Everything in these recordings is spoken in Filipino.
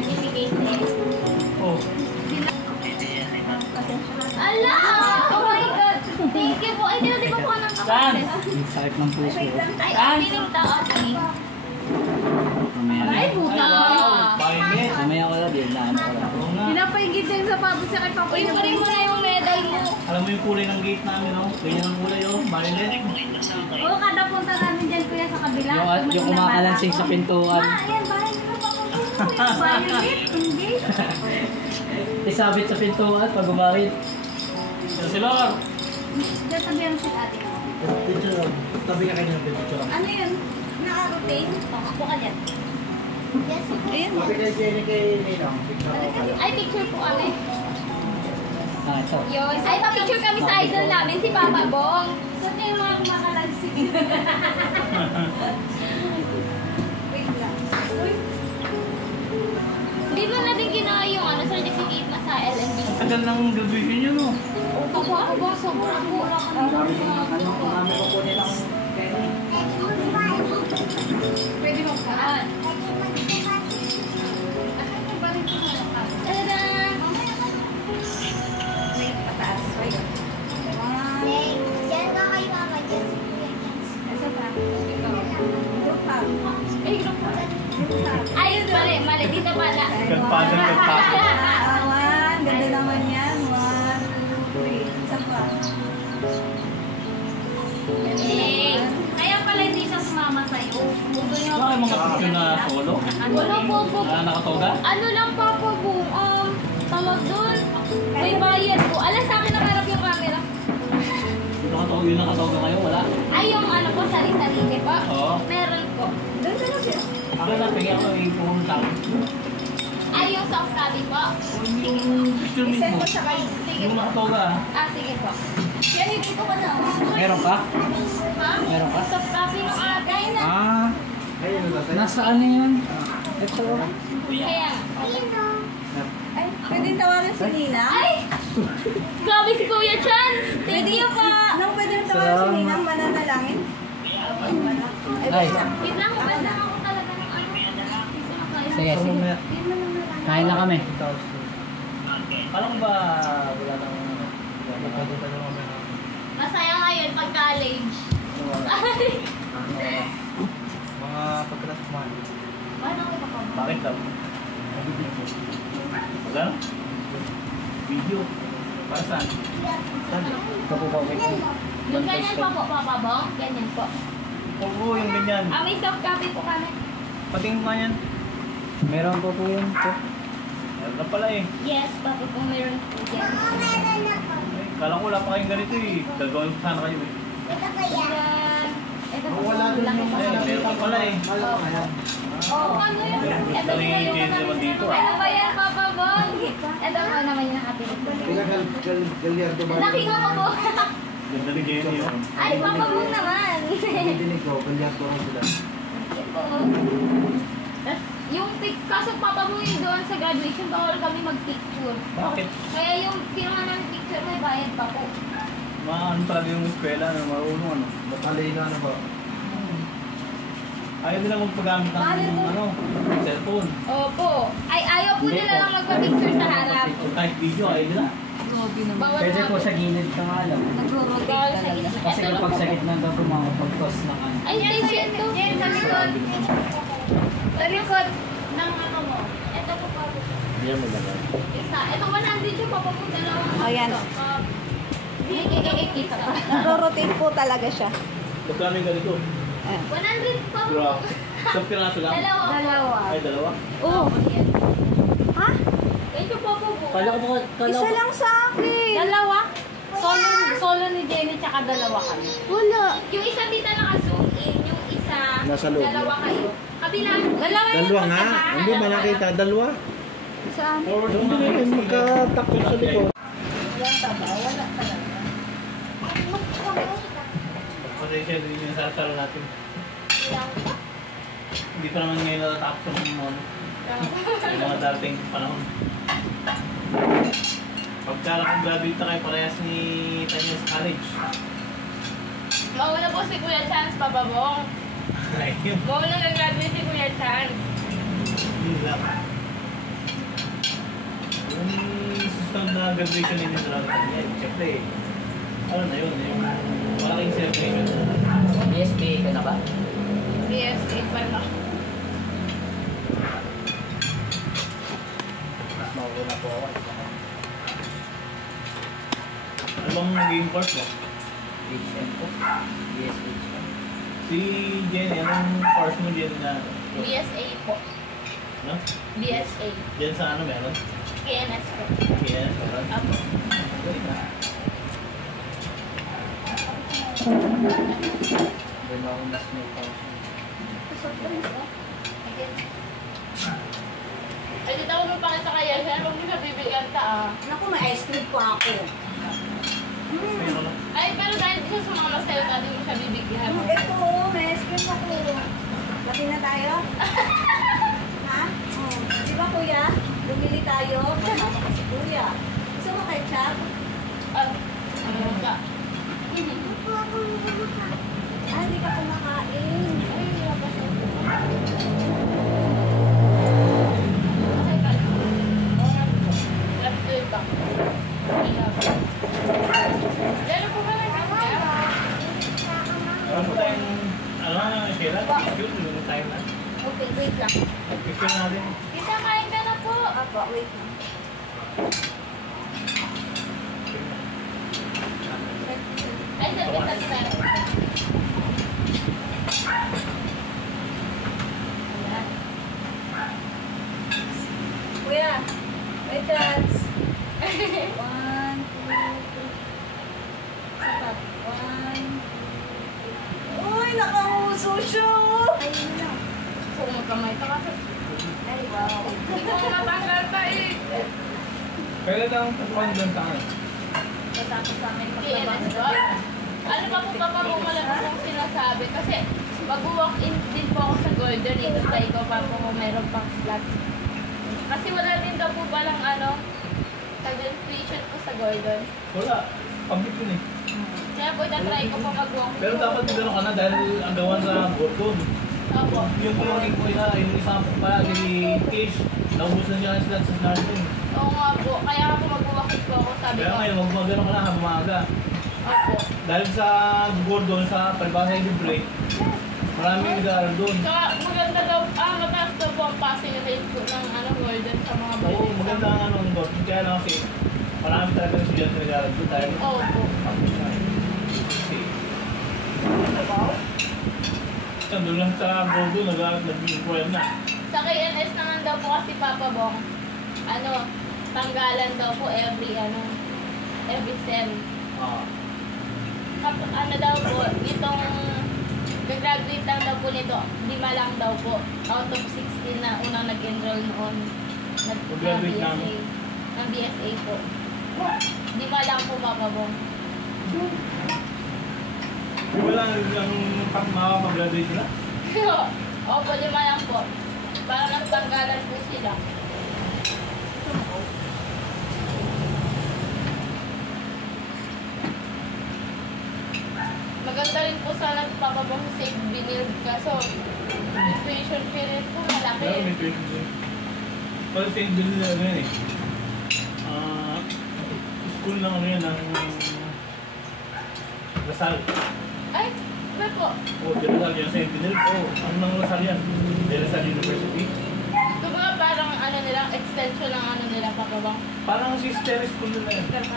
certificate eh. Oh. Ala! Oh my God! Thank you po. Ay, di ba po ka ng Saan? Yung sakit ng puso. Ay, opening to. Okay. Mamaya na. Ay, buta! Pangit. Mamaya ko lang, din lang ako lang. Oo nga. Pinapaigit na yung sapatos niya kay Papa. Uy, parin mo na yung medal mo. Alam mo yung kulay ng gate namin, no? Ganyan ang kulay, oh. Violet. Oo, kada punta namin dyan kuya sa kabila. Yung kumakalansing sa pintuan. Ma, ayan, bahay nila pa ko. Violet, hindi. Isabit sa pintuan pag gumawit. Yan si Lord. Diyan sabihan si ate. Picture. Tabi ka kayo ng picture. Ano yun? Naka-rotate? Ako ka dyan. Yes. Ayan. Sabi kay Jenny kay Ninang. Picture ako kayo. Ay, picture po kami. Ah, ito. Yun. Ay, pa-picture kami sa idol namin, si Papa Bong. Saan na yung mga kumakalansig? Wait lang. Uy. Di ba na din ginawa yung certificate na sa LNB? Tagal ng graduation yun, no? Ako ba? Sobrang kulang ka naman. Marami ko po nilang Pwede mo saan? Tada! Wait, pataas. Wait. Diyan ka kay Mama, diyan si Kuya. Isa pa. Ito pa. Ay, group pa. Ayun, mali. Dito pala. Nagpagan. Awan. Ganda naman yan. 1, 2, 3. Isa pa. Eh, kaya pala hindi siya sumama sa'yo. Baka mga picture na solo? Wala po. Ah, nakatoga? Ano lang Papa Bong, tawag doon. May bayad po. Alam sa akin nakarap yung camera. Yung nakatoga kayo, wala? Ay, yung ano po, sarili-sarili pa. Oo. Meron po. Doon na lang siya. Ako na, pingin ako yung pumunta ako. Ay, yung soft copy po. Yung picture I-send mismo. mo sa kayo. Sige Yung po. nakatoga, ah. Sige po. Kaya dito ka na. Meron ka? Ha? Meron ka? Soft copy yung agay na. Ah, ayun na sa nasa ano yun? Ito. Kaya. Ay, pwede tawagan si Nina? Ay! Grabe si Kuya Chance! Thank you po! Nang pwede tawagan si Nina, mananalangin? Ay, Wait lang, maganda ako talaga ng ano. Dito na tayo. sige, sige. Kain na kami. Kala ko ba wala nang nagkatuta ng mga Masaya ngayon pag college. Ay! mga pagkakasman? Paano ko pa? Bakit daw? Wala? Video? Para saan? Saan? Ito po ba? Yung ganyan pa po, Papa Bong. Ganyan po. Oo, yung ganyan. May soft copy po kami. Patingin nga yan. Meron po po yun. Meron na pala eh. Yes, Papa Bong, meron po dyan. Kala ko wala pa kayong ganito eh. Gagawin ko sana kayo eh. Ito po, wala doon laki yung po. Meron pa pala eh. Alam ko yan. Oo, ano yun? Ito po yung naman dito ah. Ano ba yan, Papa Bong? Ito po naman yung nakapili po. Kaya Galyardo ba? Laki nga po po. Ganda ni Jenny yun. Ay, Papa Bong naman. Dinig ko, Galyardo rin sila. Tas, yung kaso Papa Bong yung doon sa graduation, bawal kami mag-picture. Bakit? Kaya yung kinuha namin picture, may bayad pa po. Ano talaga yung eskwela na marunong ano. Matalay na ba? Ayaw nila magpagamit ng cellphone. Opo. Ay, ayaw po nila lang magpa-picture sa harap. Kahit video, ayaw nila. Bawal Pwede nga po sa gilid ka nga lang. Bawal sa gilid. Kasi Ito lang kapag po. sa gitna daw pumapag-toss ng ano. Ay, t-shirt to. Yan, sa likod. Sa likod. Ng ano mo. Ito po pa. Diyan mo naman. Isa. Ito 100 yung papapunta lang. Oh, yan. Kita pa. Nagro-rotate po talaga siya. Magkano yung ganito? 100 pa po. Grabe. Isang piraso lang? Dalawa. Ay, dalawa? Oo. Ha? Ito po po. Kala ko Isa lang sa akin. Dalawa? Solo ni Jenny tsaka dalawa kami. Wala. Yung isa dito naka-zoom in, yung isa Nasa loob. dalawa kayo. Kabilaan. Dalawa yung Dalawa nga. Hindi ba nakita? Dalawa. Sa amin. Doon din yun. Magkatakot sa likod. Wala taba. Wala talaga. Pasensya din yung sasaro natin. Hindi pa naman ngayon natatapos ang yung mga dating panahon. Pagka-graduate na kayo parehas ni Tanya sa college. Mauna po si Kuya Chance, Ayun. Mauna nag-graduate si Kuya Chance. Yun lang. Kung susunod na graduation ninyo na lang yan, siyempre, ano na yun, yung malaking celebration. BSB ka na ba? BS8 pa lang. Mas mauna po ako. Ano bang naging course mo? HM po. BSH po. Si Jenny, anong course mo Jenny na? BSA po. No? BSA. Diyan sa ano meron? KNS po. Kaya meron? Apo. Galing na. Doon ako mas may pause. Ay, dito ako magpakita kaya siya. Huwag mo siya bibigyan ta ah. Naku, may ice cream po ako. Meron na. Ay, pero dahil di siya sa mga masayo, dati mo siya bibigyan. Ito, may ice cream ako. Laki na tayo? Ha? Oh. Di ba kuya? Bumili tayo. Masama ka si kuya. Gusto mo ketchup? Ano ka? Ah, hindi ka kumakain. Ay, wala pa siya. Left to it back. Lalo po ba nag-camp? Ano po tayong, ano na, kailan? Picture, yung time na. Okay, wait lang. Picture natin. Kita, kain ka na po. Apo, wait lang. Ay, sabi sa Kuya, wait guys. 1, 2, 3. Sapat. 1. Uy, nakamuso siya. Ayun na. So, magkamay ka kasi. Ay, wow. Hindi ko matanggal pa eh. Kailan ang tatuan doon sa akin? Matapos sa amin PNS doon. Ano ba po papamumala po kung sinasabi? Kasi mag-walk-in din po ako sa Golden. Ito sa ikaw pa po kung meron pang slot. Kasi wala din daw po palang ano, tag-inflation po sa Golden. Wala. Public yun eh. Kaya po itatry ko po mag-walk-in. Pero dapat gano'n ka na dahil ang gawan sa Gordon. Opo. Yung pumangin ko yung isang pa, si Tish, naubusan niya ang slot sa Snarton. Oo nga po. Kaya ako mag-walk-in po ako. Sabi Kaya ko. ngayon, magmagano ka na habang maaga. Opo. Dahil sa Gordon, sa Palibasa Libre, maraming nag-aaral doon. Saka maganda daw, mataas daw po ang passing rate po ng ano, Golden sa mga Oo, Golden. maganda ang ano ng Gordon. Kaya lang kasi, marami talaga ng estudyante nag-aaral doon dahil Opo. doon lang sa Gordon, nag-inquire na. Sa KNS naman daw po kasi Papa Bong, ano, tanggalan daw po every sem. Ah. Ano daw po, itong gagraduate lang daw po nito, 5 lang daw po. Out of 16 na unang nag-enroll noon. Graduate ng? Ng BSA po. 5 lang po, Papa Bong. Di ba lang ang makapag-graduate na? Opo, 5 lang po. Para nagtanggalan po sila. Maganda rin po sana papabang safe binilb kaso tuition fee rin po Pero malaki. may tuition din. Pero same din nila ano yan eh. School ng ano yan, ng Lasal. Ay, ba po? Oo, di Lasal yan, St. Benil. Oo, ano ng Lasal yan? Di Lasal University. Kumbaga parang ano nila, extension ng ano nila papabang. Parang sister school nila yan.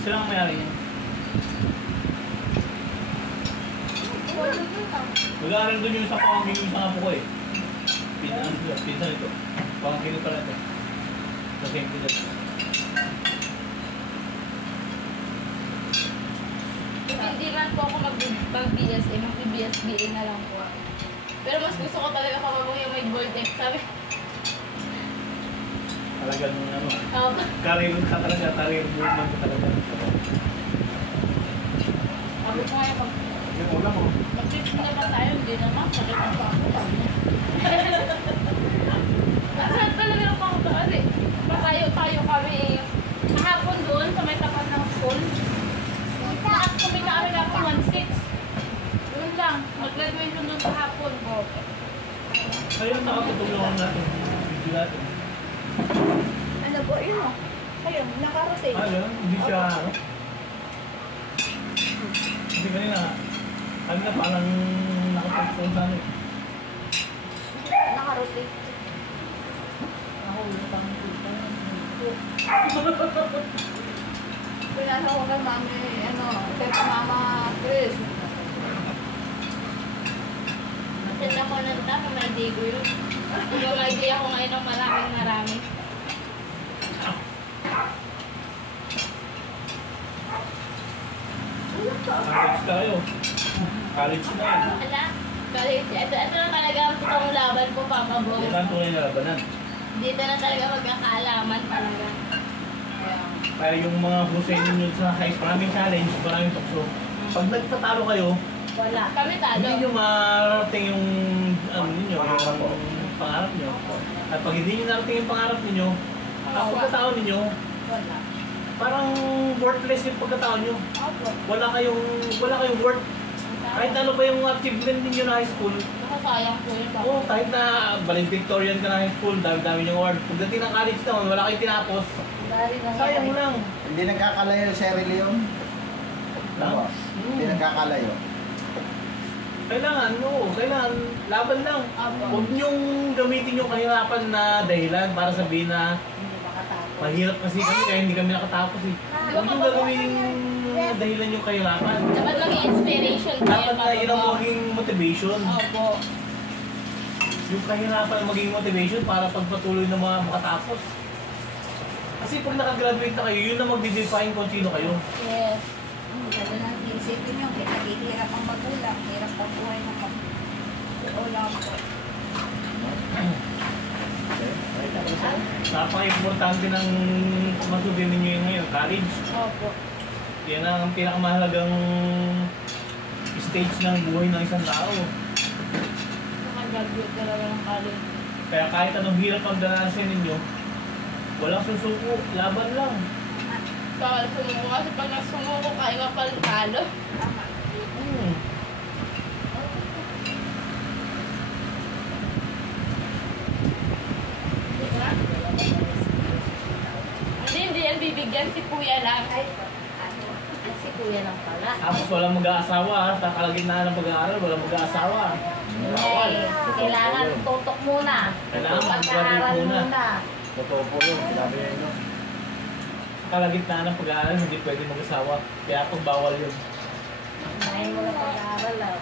Sila ang mayari yan. Mag-aaral doon yung isa pamangkin yung isang apo ko eh. Pinsan ito. Pamangkin ito pala ito. Sa St. Benil. Hindi man po ako mag-BSA, mag-BSBA na lang po. Pero mas gusto ko talaga papabang yung may gold tech, sabi. Talagang ano, career ka talaga, career movement ka talaga. Sabi ko nga yung Yung ulam mo. mag-trip na ba tayo? Hindi naman, sakit na pa ako. At talaga lang ako kasi patayo-tayo kami kahapon doon sa may tapat ng school. Kumikaari na ako 1-6. Doon lang, mag-graduation doon kahapon po. Ayun, nakatutulungan natin. Video natin. Ayun o. Ayun, nakarotate. Ayun, hindi siya, ano? Hindi kanina, parang nakapagpun sa ano eh. Nakarotate. Pinasa ko kay mami, kay mama Chris. Send ako ng kung may digo yun. Yung idea ko ngayon ng maraming. College tayo. College na yun. Ala, college. Ito na talaga ang totoong laban ko, Papa Boy. Ito ang tunay na labanan. Dito na talaga magkakaalaman talaga. Kaya yung mga husay ninyo sa high school, maraming challenge, maraming tukso. Pag nagtatalo kayo, Wala. Kami talo. hindi nyo marating yung ano ninyo, yung pangarap nyo. At pag hindi nyo narating yung pangarap ninyo, ang pagkatao ninyo, Wala. parang worthless yung pagkatao nyo. Opo. Wala kayong worth. Kahit ano ba yung achievement ninyo na high school, Nakasayang po yun. oo, kahit na valedictorian ka na high school, dami-dami yung award. Pagdating ng college naman, wala kayong tinapos, sayang lang. Hindi nagkakalayo si Cheryl yun. Ano? Hindi nagkakalayo. Kailangan laban lang. Opo. Huwag niyong gamitin yung kahirapan na dahilan para sabihin na mahirap kasi kami kaya hindi kami nakatapos eh. Huwag niyong gagawin dahilan yung kahirapan. Dapat maging inspiration kayo. Dapat na yun ang maging motivation. Opo. Yung kahirapan ang maging motivation para pagpatuloy ng mga makatapos. Kasi pag nakagraduate na kayo, yun na magde-define kung sino kayo. Yes. Ganda ng isipin nyo, naghihirap ang magulang, hirap ang buhay ng ulam ko. Napaka-importante ng matubin ninyo yun ngayon, college. Opo. Yan ang pinakamahalagang stage ng buhay ng isang tao. Nakagraduate talaga ng college. Kaya kahit anong hirap ang danasin ninyo, walang susuko, laban lang. Kaya sumuko kasi pag nagsumuko kayo nga pala talo. Hmm. Diba? Hindi yan bibigyan si Kuya lang. Si kuya lang pala. Tapos walang mag-aasawa, sa kalagitnaan ng pag-aaral, walang mag-aasawa. Kailangan tutok muna. Kailangan Pag-aaral mag-graduate muna. muna. Totoo po yun. Sinabi niya yun. Sa kalagitnaan ng pag-aaral, hindi pwede mag-asawa. Kaya pag bawal yun. Dahil mo na pag-aaral ah.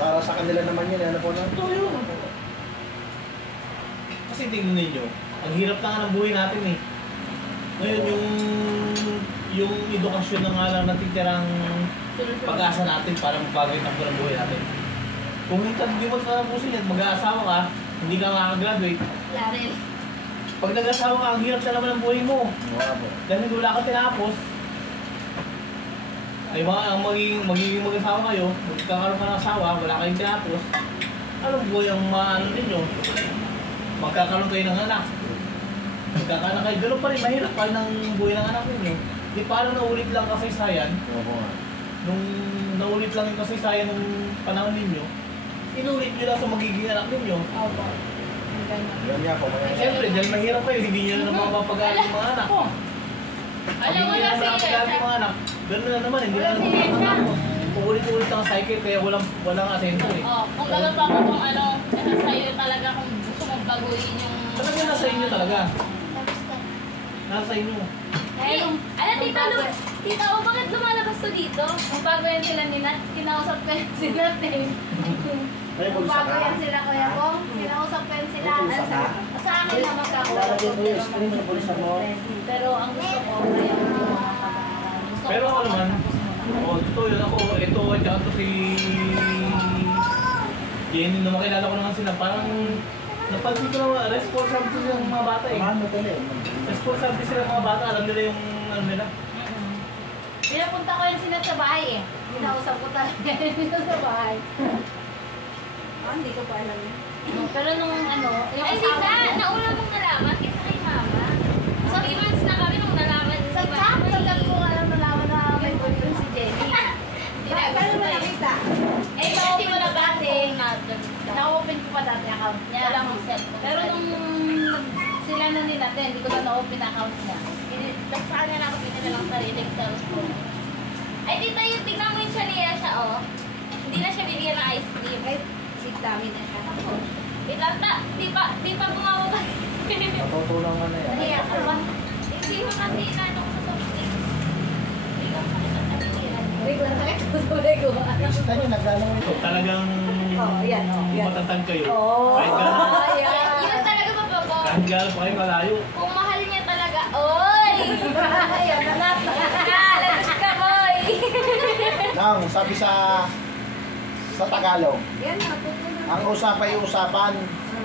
Para sa kanila naman yun. Ano po na? Ito yun. Kasi tingnan ninyo, ang hirap na nga ng buhay natin eh. Ngayon yung edukasyon na nga lang natitirang pag-asa natin para magbago yung takbo ng buhay natin. Kung hindi mo tatapusin yan, mag-aasawa ka, hindi ka makakagraduate. Wala rin. Pag nag-asawa ka, ang hirap na naman ang buhay mo. Wala po. Dahil hindi wala ka tinapos. Ay mga ang magiging mag-asawa kayo, magkakaroon ka ng asawa, wala kayong tinapos. Anong buhay ang maano ninyo? Magkakaroon kayo ng anak. Magkakaroon kayo, gano'n pa rin, mahirap pa rin ang buhay ng anak ninyo. Di parang naulit lang kasaysayan, Oo po nga. nung naulit lang yung kasaysayan ng panahon ninyo, inulit nyo lang sa magiging anak ninyo. Opo. Ang ganyan. Yan nga po. Siyempre, dahil mahirap kayo, hindi nyo na mapapag-aaral yung mga anak. Pag Alam mo hindi na na mapapag-aaral yung mga anak, gano'n na naman, hindi na naman makakatapos. Uulit-ulit ang cycle, kaya walang asenso eh. Oh, kung talaga pa kung nasa sa'yo talaga kung gusto mong baguhin yung... Talaga nasa inyo talaga. Nasa inyo. Alam, tita, bakit lumalabas to dito? Kung bago yan sila ni Nat, kinausap ko yan si Nat eh. May Kung bulsa bago ka. yan sila kuya ko, kinausap ko yan sila. May bulsa ka. Sa akin naman kako. Lalagyan mo yung screen sa bulsa mo. Pero ang gusto ko, kaya Pero ako naman, totoo yun ako, ito at saka to si Jenny, nung makilala ko naman sila, parang napansin ko naman, responsible sila ng mga bata eh. Samahan mo tali. Responsible sila ng mga bata, alam nila yung ano nila. pinapunta ko yan sila sa bahay eh. Kinausap ko talaga yan dito sa bahay. Hindi ko pa alam yun. Pero nung yung Ay, asawa tita, ko, nauna mong nalaman kaysa kay mama. so 3 months na kami nung nalaman si Sa chat, sa chat ko alam malaman na may boyfriend si Jenny. Pero mo nakita. Eh, na-open mo na ko dati. natin. Na-open ko pa dati account niya. Wala mong cellphone. Pero nung sila na sariling cellphone. Ay, tita, yung tignan mo yung siya siya, oh. Hindi na siya bibigyan ng ice cream. Ay, vitamin na siya. Tita, di pa gumawa ba? Natutunan mo na yan. Kaya ka ba? Hindi mo kasi inano ko sa soft drinks. Hindi ka makita sa pilihan. Bigla na ito sa ko. Kita nyo, naglalaro ito. Talagang Oh, yan, oh, yan. matatag kayo. Oh, Kahit gano'n, ayan. Yun talaga ba, Bobo? kahit gano'n pa kayo malayo. Kung mahal niya talaga, oy! Ayan, anak. Lagot ka, boy! Nang, sabi sa Tagalog, Yan, natutunan. ang usapay usapan.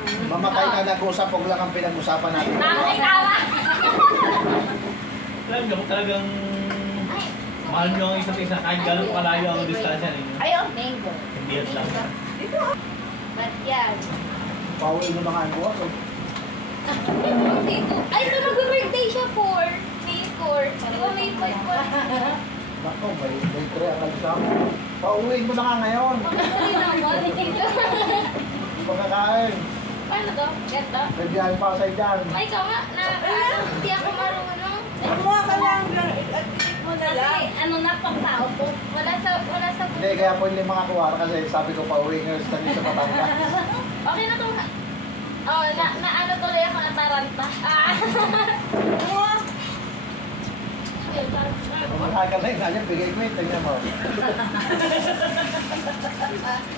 Mamatay na nag-usap, huwag lang ang pinag-usapan natin. Ay, tama! Talagang mahal nyo ang isa't isa kahit gano'n palayo ang distansya ninyo. Ayun, mango. Hindi yan lang. But yan. Pauwi mo mga ano. Ay, ito mag-birthday siya 4. May 4. Di ba may 5 pa? Nako, may tre ang alisam. Pauwi mo na nga ngayon. Sorry naman. Pagkakain. Paano to? Ganto? May biyahe pa sa dyan. Ay, ikaw nga. Hindi ako marunong. Kumuha ka lang. At-ikit mo na lang. Kasi ano na pang tao po. Wala sa Hindi, kaya po hindi makakuha kasi sabi ko pauwi ngayon sa sa Batangas. Okay na to. Oh, na ano tuloy ako nataranta. Kumuha. Kumakain ka na yun, ganyan, bigay ko yun, tingnan mo.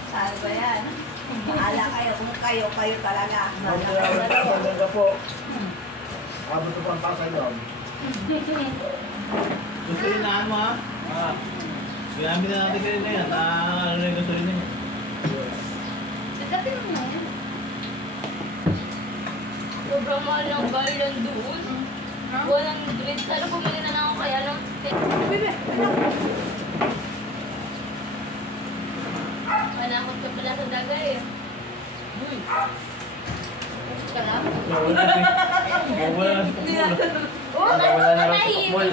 Saan ba yan? Maala kayo kung kayo talaga. Magandang ka po. Abot ko pang pasay doon. Gusto rin na ano ha? Ginamit na natin kanina yan. Ano na yung gusto rin ninyo. Nagkapin mo na yan. Sobrang mahal ng garland doon. Walang drink. Sana bumili na lang ako kaya ng Bibi, manakot ka pala sa daga eh. Uy. Ka lang? Wala na si Pukul. Oh, Wala na si nahihimik. Pukul.